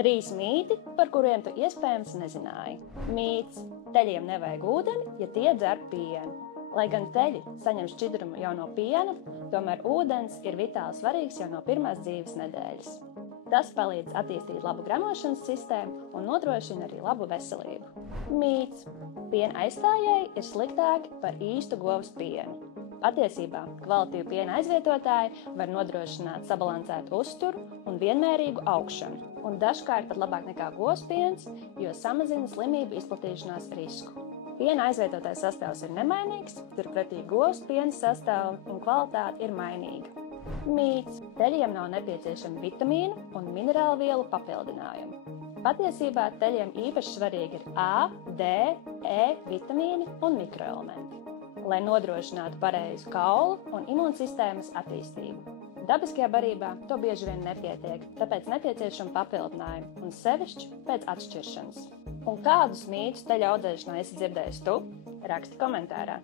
3 mīti, par kuriem tu iespējams nezināji. Mīts – teļiem nevajag ūdeni, ja tie dzer pienu. Lai gan teļi saņem šķidrumu jau no piena, tomēr ūdens ir vitāli svarīgs jau no pirmās dzīves nedēļas. Tas palīdz attīstīt labu gremošanas sistēmu un nodrošina arī labu veselību. Mīts – piena aizstājēji ir sliktāki par īstu govs pienu. Patiesībā kvalitīvu piena aizvietotāji var nodrošināt sabalansētu uzturu un vienmērīgu augšanu, un dažkārt pat labāk nekā govs piens, jo samazina slimību izplatīšanās risku. Piena aizvietotais sastāvs ir nemainīgs, turpretī govs piena sastāvs un kvalitāte ir mainīga. Mīts – teļiem nav nepieciešami vitamīnu un minerālu vielu papildinājumi. Patiesībā teļiem īpaši svarīgi ir A, D, E vitamīni un mikroelementi, lai nodrošinātu pareizu kaulu un imūnsistēmas attīstību. Dabiskajā barībā to bieži vien nepietiek, tāpēc nepieciešama papildinājuma un sevišķi pēc atšķiršanas. Un kādus mītus teļa audzēšanā esi dzirdējis tu? Raksti komentārā!